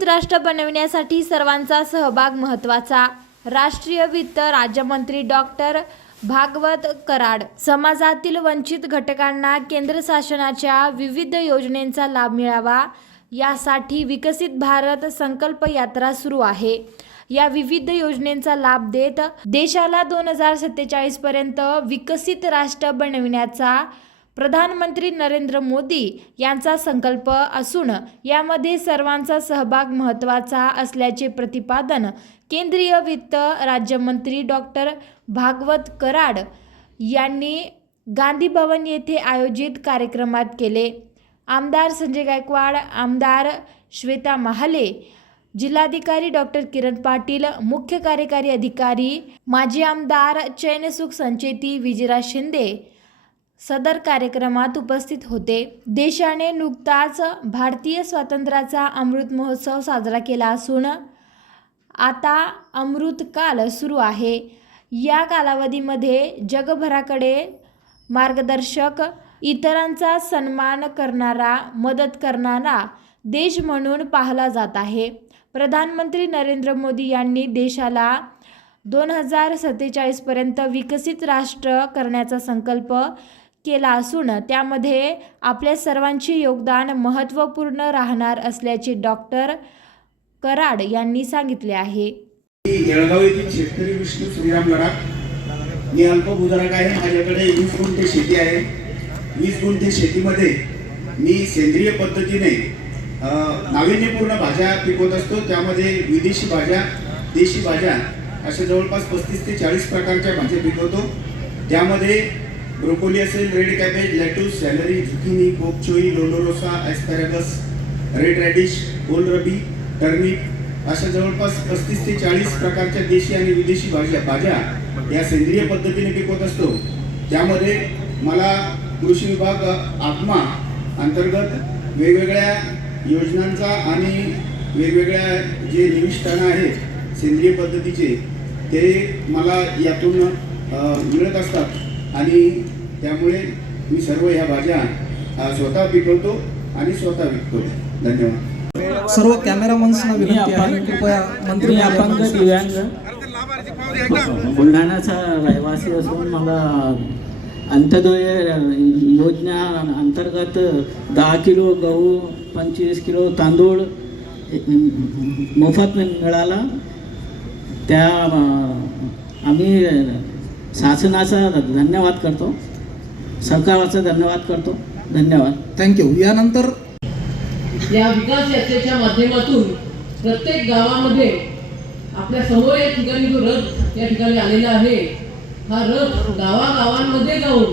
विकसित राष्ट्र बनविण्यासाठी सर्वांचा सहभाग महत्त्वाचा. राष्ट्रीय वित्त राज्यमंत्री डॉक्टर भागवत कराड समाजातील वंचित घटकांना केंद्र शासनाच्या विविध योजनेचा लाभ मिळावा. यासाठी विकसित भारत संकल्प यात्रा सुरू आहे. या विविध योजनेचा लाभ देत देशाला दोन हजार सत्तेचाळीस पर्यंत विकसित राष्ट्र बनविण्याचा प्रधानमंत्री नरेंद्र मोदी यांचा संकल्प असून यामध्ये सर्वांचा सहभाग महत्त्वाचा असल्याचे प्रतिपादन केंद्रीय वित्त राज्यमंत्री डॉक्टर भागवत कराड यांनी गांधी भवन येथे आयोजित कार्यक्रमात केले. आमदार संजय गायकवाड आमदार श्वेता महाले जिल्हाधिकारी डॉक्टर किरण पाटील मुख्य कार्यकारी अधिकारी माजी आमदार चैनसुख संचेती विजयराज शिंदे सदर कार्यक्रमात उपस्थित होते. देशाने नुकताच भारतीय स्वातंत्र्याचा अमृत महोत्सव साजरा केला असून आता अमृतकाल सुरू आहे. या कालावधीमध्ये जगभराकडे मार्गदर्शक इतरांचा सन्मान करणारा मदत करणारा देश म्हणून पाहिला जात आहे. प्रधानमंत्री नरेंद्र मोदी यांनी देशाला दोन हजार सत्तेचाळीसपर्यंत विकसित राष्ट्र करण्याचा संकल्प केला असून त्यामध्ये आपल्या सर्वांचे योगदान महत्त्वपूर्ण राहणार असल्याचे डॉक्टर कराड यांनी सांगितले आहे. जळगाव येथील शेतकरी विष्णू श्रीराम लडाख. मी अल्पभूधारक आहे. माझ्याकडे वीस गुंठे शेती आहे. वीस गुंठे शेतीमध्ये मी सेंद्रिय पद्धतीने नाविन्यपूर्ण भाज्या पिकवत असतो. त्यामध्ये विदेशी भाज्या देशी भाज्या अशा जवळपास पस्तीस ते चाळीस प्रकारच्या भाज्या पिकवतो. त्यामध्ये ब्रोकोली असेल red cabbage lettuce celery zucchini bok choy lollo rossa asparagus red radish kohlrabi turnip अशा जवळपास पस्तीस ते चाळीस प्रकारच्या देशी आणि विदेशी भाज्या भाज्या या सेंद्रिय पद्धतीने पिकवत असतो. त्यामध्ये मला कृषी विभाग आत्मा अंतर्गत वेगवेगळ्या योजनांचा आणि वेगवेगळ्या जे निविष्ठानं आहेत सेंद्रिय पद्धतीचे ते मला यातून मिळत असतात. आणि त्यामुळे मी सर्व ह्या भाज्या स्वतः पिकवतो आणि स्वतः विकतो. धन्यवाद. सर्व कॅमेरामन्सना विनंती आहे कृपया मंत्री अपंग दिव्यांग बुलढाण्याचा रहिवासी असून मला अंत्योदय योजना अंतर्गत दहा किलो गहू पंचवीस किलो तांदूळ मोफत मिळाला. त्या आम्ही शासनाचा धन्यवाद करतो. सरकारचा धन्यवाद करतो. धन्यवाद. थँक्यू यानंतर या विकास यात्रेच्या माध्यमातून प्रत्येक गावामध्ये आपल्यासमोर या ठिकाणी जो रथ या ठिकाणी आलेला आहे हा रथ गावागावांमध्ये जाऊन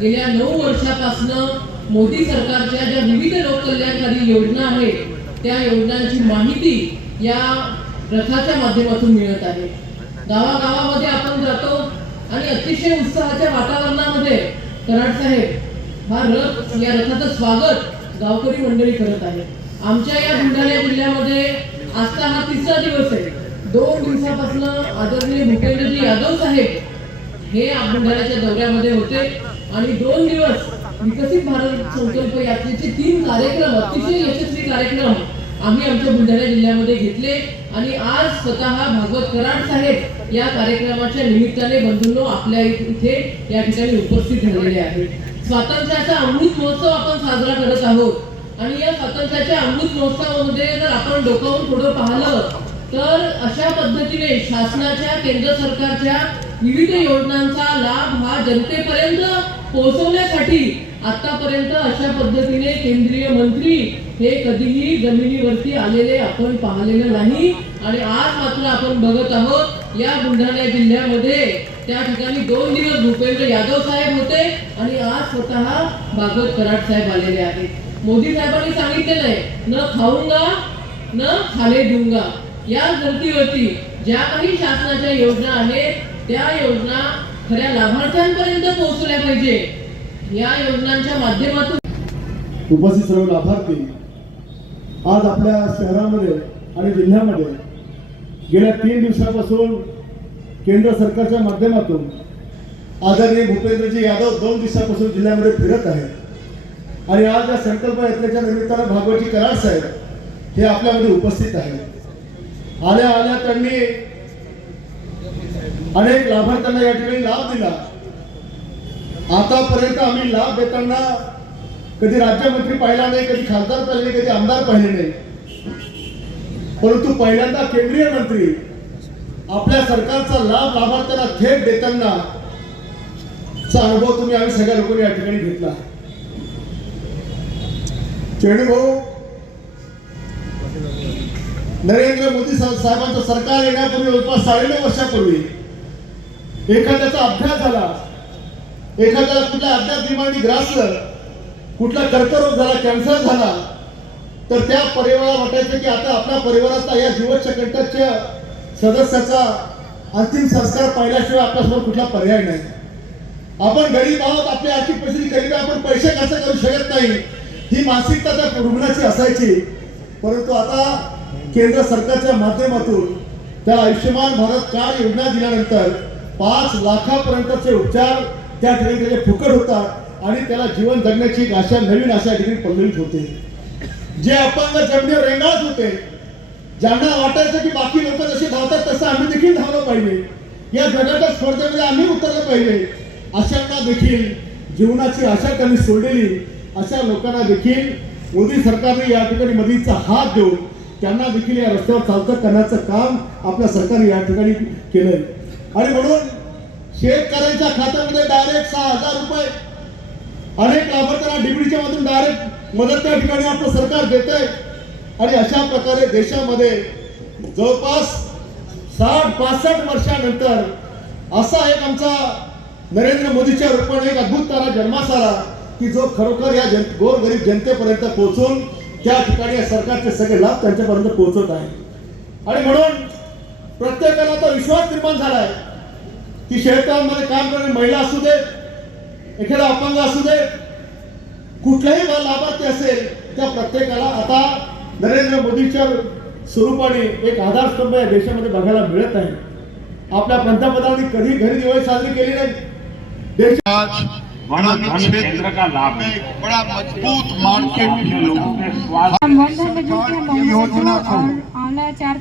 गेल्या नऊ वर्षापासनं मोदी सरकारच्या ज्या विविध लोककल्याणकारी योजना आहेत त्या योजनांची माहिती या रथाच्या माध्यमातून मिळत आहे. गावागावामध्ये आपण जातो आणि अतिशय उत्साहाच्या वातावरणामध्ये कराड साहेब हा रथ या रथाचं स्वागत गावकरी मंडळी करत आहे आमच्या या बुलढाणा जिल्ह्यामध्ये आजचा हा तिसरा दिवस आहे. दोन दिवसापासून आदरणीय भूपेंद्रजी यादव साहेब हे बुलढाण्याच्या दौऱ्यामध्ये होते आणि दोन दिवस विकसित भारत संकल्प यात्रेचे तीन कार्यक्रम अतिशय यशस्वी कार्यक्रम आम्ही आमच्या बुलढाणा जिल्ह्यामध्ये घेतले आणि आज स्वतः भागवत कराड साहेब या कार्यक्रमाच्या निमित्ताने बंधूंनो आपल्या इथे या ठिकाणी उपस्थित झालेले आहेत. स्वातंत्र्याचा अमृत महोत्सव आपण साजरा करत आहोत. आणि या स्वातंत्र्याच्या अमृत महोत्सवामध्ये जर आपण डोकावून थोडं पाहिलं तर अशा पद्धतीने शासनाच्या केंद्र सरकारच्या विविध योजनांचा लाभ हा जनतेपर्यंत पोहोचवण्यासाठी आतापर्यंत अशा पद्धतीने केंद्रीय मंत्री हे कधीही जमिनीवरती आलेले आपण पाहिलेलं नाही. आणि आज मात्र आपण बघत आहोत या बुलढाणा जिल्ह्यामध्ये त्या ठिकाणी दोन दिवस भूपेंद्र यादव साहेब होते आणि आज स्वतः भागवत कराड साहेब आलेले आहेत. मोदी साहेबांनी सांगितलेलं आहे न खाऊंगा न खाले दूंगा या धर्तीवरती ज्या काही शासनाच्या योजना आहेत त्या योजना खऱ्या लाभार्थ्यांपर्यंत पोहोचल्या पाहिजे. या योजनांच्या माध्यमातून उपस्थित सर्व लाभार्थी आज आपल्या शहरामध्ये आणि जिल्ह्यामध्ये गेल्या तीन दिवसापासून केंद्र सरकारच्या माध्यमातून आदरणीय भूपेंद्रजी यादव दोन दिवसापासून जिल्ह्यामध्ये फिरत आहेत. आणि आज या संकल्प यात्रेच्या निमित्तानं भागवतजी कराड साहेब हे आपल्यामध्ये उपस्थित आहे आल्या आल्या त्यांनी अनेक लाभार्थ्यांना या ठिकाणी लाभ दिला. आतापर्यंत आम्ही लाभ देताना कधी राज्यमंत्री पाहिला नाही कधी खासदार पाहिले नाही कधी आमदार पाहिले नाही. परंतु पहिल्यांदा केंद्रीय मंत्री आपल्या सरकारचा लाभ लाभार्थ्यांना थेट देताना चा अनुभव तुम्ही आम्ही सगळ्या लोकांनी या ठिकाणी घेतला. भाऊ नरेंद्र मोदी साहेबांचं सरकार येण्यापूर्वी जवळपास साडेनऊ वर्षापूर्वी एखाद्याचा अभ्यास झाला एखाद्याला कुठल्या अज्ञात बिमारी ग्रासलं कुठला कर्करोग झाला कॅन्सर झाला तर त्या परिवाराला वाटायचं की आता आपल्या परिवाराचा या जीवचकटाच्या सदस्याचा अंतिम संस्कार पाहिल्याशिवाय आपल्यासमोर कुठला पर्याय नाही. आपण गरीब आहोत आपली आर्थिक परिस्थिती गरीब आहे आपण पैसे खर्च करू शकत नाही. ही मानसिकता त्या रुग्णाची असायची. परंतु आता केंद्र सरकारच्या माध्यमातून त्या आयुष्यमान भारत कार्ड योजना दिल्यानंतर पाच लाखापर्यंतचे उपचार त्या ठिकाणी त्याचे फुकट होतात आणि त्याला जीवन जगण्याची एक आशा नवीन आशा ठिकाणी पल्लवित होते जे अपंग जमिनीवर रेंगाळत होते ज्यांना वाटायचं की बाकी लोक जसे धावतात तसं आम्ही देखील धावलं पाहिजे. या जगाच्या स्पर्धेमध्ये आम्ही उतरलं पाहिजे. अशांना देखील जीवनाची आशा त्यांनी सोडलेली. अशा लोकांना देखील मोदी सरकारने या ठिकाणी मदतीचा हात देऊन त्यांना देखील या रस्त्यावर चालतं करण्याचं काम आपल्या सरकारने या ठिकाणी केलंय. आणि म्हणून शेतकऱ्यांच्या खात्यामध्ये डायरेक्ट सहा हजार रुपये. अनेक लाभार्थ्यांना डिबीडीच्या मधून डायरेक्ट मदत त्या ठिकाणी आपलं सरकार देत आहे आणि अशा प्रकारे देशामध्ये जवळपास साठ पासष्ट वर्षानंतर असा एक आमचा नरेंद्र मोदीच्या रूपाने एक अद्भुत तारा जन्मास आला की जो खरोखर या जन गोरगरीब जनतेपर्यंत पोहोचून त्या ठिकाणी या सरकारचे सगळे लाभ त्यांच्यापर्यंत पोहोचत आहे. आणि म्हणून प्रत्येकाला तो विश्वास निर्माण झाला आहे की शेतकऱ्यांमध्ये काम करणारी महिला असू दे एखादा अपंग असू दे कुठलाही लाभार्थी असेल त्या प्रत्येकाला आता नरेंद्र मोदीच्या स्वरूपाने एक आधारस्तंभ या देशामध्ये बघायला मिळत आहे. आपल्या पंतप्रधानांनी कधी घरी दिवाळी साजरी केली नाही. देश आज बड़ा मजबूत मार्केट में हैं योजना को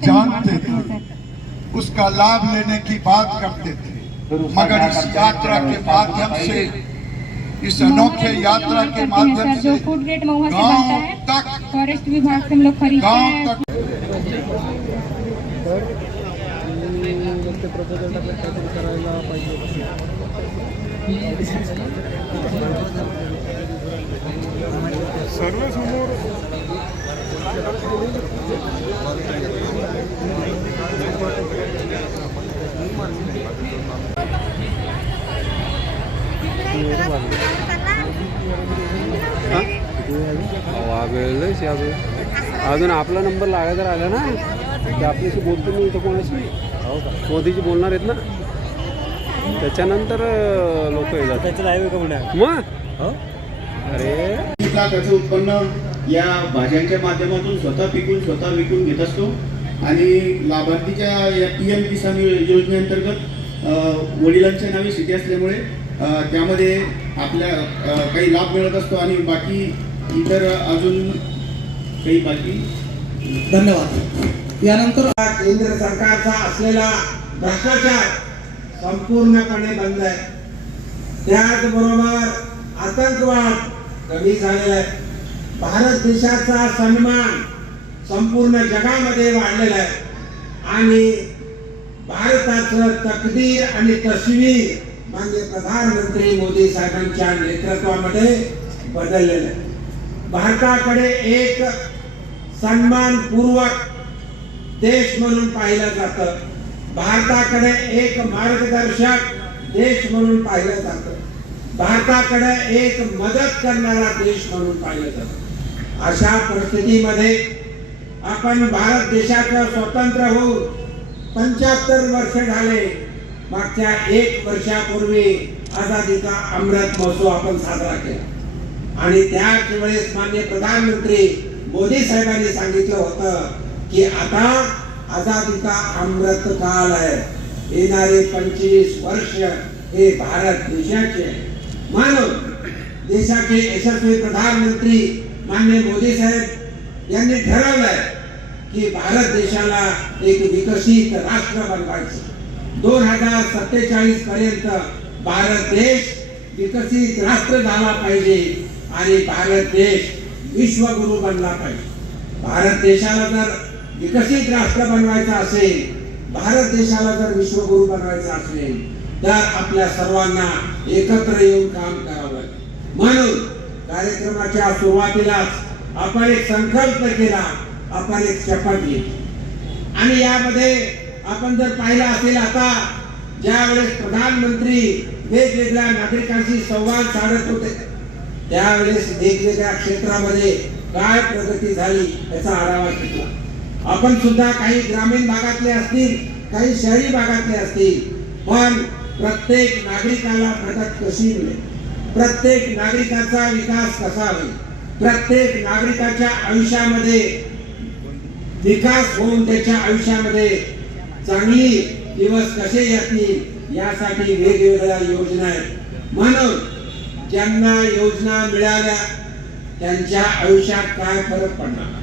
जानते थे उसका लाभ लेने की बात करते थे। मगर इस यात्रा के माध्यम से इस अनोखे यात्रा के माध्यम से फ़ूड ग्रेड महुआ से बनता गाँव है तक फॉरेस्ट विभाग से हम लोग खरीदते गाँव हैं। तक वेळच अजून. आपला नंबर लागायचा राहिला ना. ते आपल्याशी बोलतो मी इथं कोणाशी? मोदीजी बोलणार आहेत ना. त्याच्यानंतर लोक येतात. मग? अरे. तीस लाखाचं उत्पन्न या भाज्यांच्या माध्यमातून स्वतः पिकून स्वतः विकून घेत असतो. आणि लाभार्थीच्या या पी एम किसान योजनेअंतर्गत वडिलांच्या नावे शेती असल्यामुळे त्यामध्ये आपल्या काही लाभ मिळत असतो आणि बाकी इतर अजून काही बाकी धन्यवाद. यानंतर केंद्र सरकारचा असलेला भ्रष्टाचार संपूर्णपणे बंद आहे. त्याचबरोबर आतंकवाद कमी झालेला आहे. भारत देशाचा सन्मान संपूर्ण जगामध्ये वाढलेला आहे. आणि भारताचं तकदीर आणि तस्वीर माननीय प्रधानमंत्री मोदी साहेबांच्या नेतृत्वामध्ये बदललेलं आहे. भारताकडे एक सन्मानपूर्वक देश म्हणून पाहिलं जातं. भारताकडे एक मार्गदर्शक देश म्हणून पाहिलं जातं. भारताकडे एक मदत करणारा देश म्हणून पाहिलं जातं. अशा परिस्थितीमध्ये आपण भारत देशाचं स्वतंत्र होऊन पंच्याहत्तर वर्ष झाले मागच्या एक वर्षापूर्वी आझादीचा अमृत महोत्सव आपण साजरा केला. आणि त्याच वेळेस मान्य प्रधानमंत्री मोदी साहेबांनी सांगितलं होतं की आता आझादीचा अमृत काल आहे. येणारे पंचवीस वर्ष हे भारत देशाचे म्हणून देशाचे यशस्वी प्रधानमंत्री मान्य मोदी साहेब यांनी ठरवलंय की भारत देशाला एक विकसित राष्ट्र बनवायचं. दोन हजार सत्तेचाळीस पर्यंत भारत देश विकसित राष्ट्र झाला पाहिजे आणि भारत देश विश्वगुरु बनला पाहिजे. भारत देशाला जर विकसित राष्ट्र बनवायचं असेल भारत देशाला जर विश्वगुरु बनवायचं असेल तर आपल्या सर्वांना एकत्र येऊन काम करावं. म्हणून कार्यक्रमाच्या सुरुवातीलाच आपण एक संकल्प केला आपण एक शपथ घेतली. आणि यामध्ये आपण जर पाहिलं असेल आता ज्या वेळेस प्रधानमंत्री वेगवेगळ्या नागरिकांशी संवाद साधत होते त्यावेळेस वेगवेगळ्या क्षेत्रामध्ये काय प्रगती झाली याचा आढावा घेतला. आपण सुद्धा काही ग्रामीण भागातले असतील काही शहरी भागातले असतील पण प्रत्येक नागरिकाला मदत कशी मिळेल? प्रत्येक नागरिकाचा विकास कसा होईल? प्रत्येक नागरिकाच्या आयुष्यामध्ये विकास होऊन त्याच्या आयुष्यामध्ये चांगली दिवस कसे येतील यासाठी वेगवेगळ्या योजना आहेत. म्हणून ज्यांना योजना मिळाल्या त्यांच्या आयुष्यात काय फरक पडणार?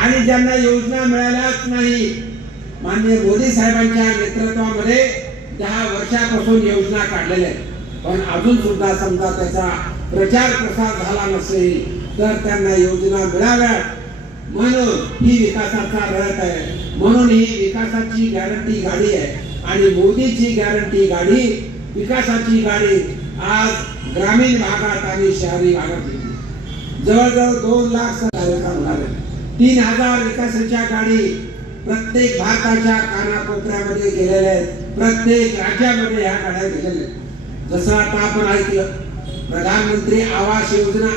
आणि ज्यांना योजना मिळाल्याच नाही माननीय मोदी साहेबांच्या नेतृत्वामध्ये दहा वर्षापासून योजना काढलेल्या आहेत. पण अजून सुद्धा समजा त्याचा प्रचार प्रसार झाला नसेल तर त्यांना योजना मिळाव्या म्हणून ही विकासाचा रथ आहे. म्हणून ही विकासाची गॅरंटी गाडी आहे. आणि मोदीची गॅरंटी गाडी विकासाची गाडी आज ग्रामीण भागात आणि शहरी भागात जवळजवळ दोन लाख कार्यक्रम झाले तीन हजार विकासाच्या गाडी प्रत्येक भारताच्या कानाकोपऱ्यामध्ये गेलेल्या आहेत. प्रत्येक राज्यामध्ये ह्या गाड्या गेलेल्या आहेत. जसं आता आपण ऐकलं प्रधानमंत्री आवास योजना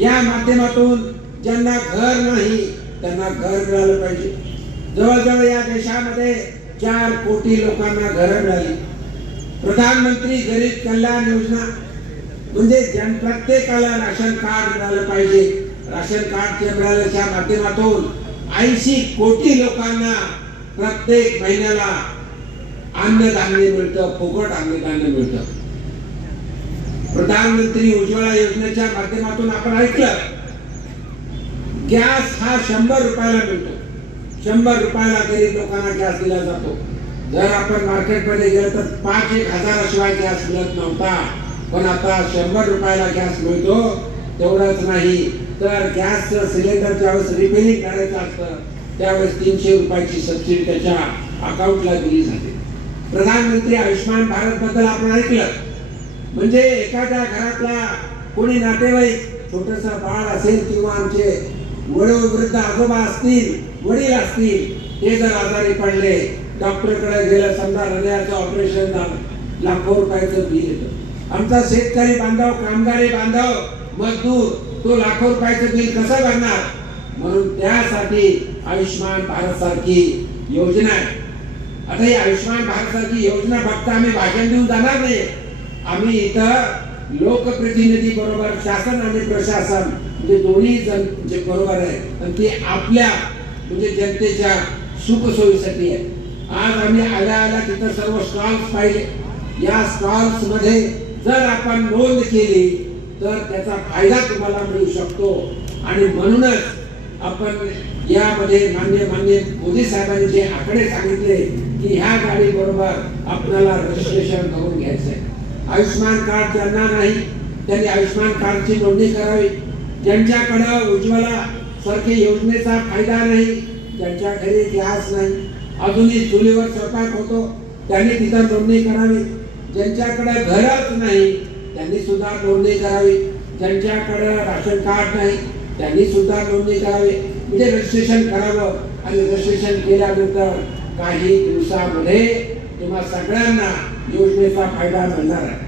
या माध्यमातून ज्यांना घर नाही त्यांना घर मिळालं पाहिजे. जवळजवळ या देशामध्ये चार कोटी लोकांना घरं मिळाली प्रधानमंत्री गरीब कल्याण योजना म्हणजे ज्या प्रत्येकाला राशन कार्ड मिळालं पाहिजे. राशन कार्डच्या मिळाल्याच्या माध्यमातून ऐंशी कोटी लोकांना प्रत्येक महिन्याला अन्नधान्य मिळतं फुकट अन्नधान्य मिळतं. प्रधानमंत्री उज्ज्वला योजनेच्या माध्यमातून आपण ऐकलं गॅस हा शंभर रुपयाला मिळतो. शंभर रुपयाला गरीब लोकांना गॅस दिला जातो. जर आपण मार्केटमध्ये गेलं तर पाच एक हजाराशिवाय गॅस मिळत नव्हता. पण आता शंभर रुपयाला गॅस मिळतो तेवढंच नाही. तर गॅस सिलेंडर ज्यावेळेस रिपेरिंग करायचं असतं त्यावेळेस तीनशे रुपयाची सबसिडी त्याच्या अकाउंटला दिली जाते. प्रधानमंत्री आयुष्यमान भारत बद्दल आपण ऐकलं. म्हणजे एखाद्या घरातला कोणी नातेवाईक छोटस बाळ असेल किंवा आमचे वयोवृद्ध आजोबा असतील वडील असतील ते जर आजारी पडले डॉक्टरकडे गेलं समजा हृदयाचं ऑपरेशन झालं लाखो रुपयाचं बिल येतं. आमचा शेतकरी बांधव कामगारी बांधव मजदूर तो लाखो रुपयाचं बिल कसं भरणार? म्हणून त्यासाठी आयुष्यमान भारत सारखी योजना आहे. आता ही आयुष्यमान भारत सारखी योजना फक्त आम्ही भाषण देऊन जाणार नाही. आम्ही इथं लोकप्रतिनिधी बरोबर शासन आणि प्रशासन म्हणजे दोन्ही जण जे बरोबर आहे आणि ते आपल्या म्हणजे जनतेच्या सुखसोयीसाठी आहे. आज आम्ही आल्या आल्या तिथं सर्व स्टॉल्स पाहिले. या स्टॉल्समध्ये जर आपण नोंद केली तर त्याचा फायदा तुम्हाला मिळू शकतो. आणि म्हणूनच आपण यामध्ये मान्य मान्य मोदी साहेबांनी जे आकडे सांगितले की ह्या गाडीबरोबर आपल्याला रजिस्ट्रेशन करून घ्यायचं आहे आयुष्यमान कार्ड ज्यांना नाही. त्यांनी आयुष्यमान कार्डची नोंदणी करावी. ज्यांच्याकडं उज्ज्वला सारखे योजनेचा फायदा नाही ज्यांच्या घरी गॅस नाही अजूनही चुलीवर स्वयंपाक होतो त्यांनी तिथं नोंदणी करावी. ज्यांच्याकडे घरच नाही त्यांनी सुद्धा नोंदणी करावी. ज्यांच्याकडं राशन कार्ड नाही त्यांनी सुद्धा नोंदणी करावी. म्हणजे रजिस्ट्रेशन करावं आणि रजिस्ट्रेशन केल्यानंतर काही दिवसामध्ये तुम्हा सगळ्यांना योजनेचा फायदा मिळणार आहे.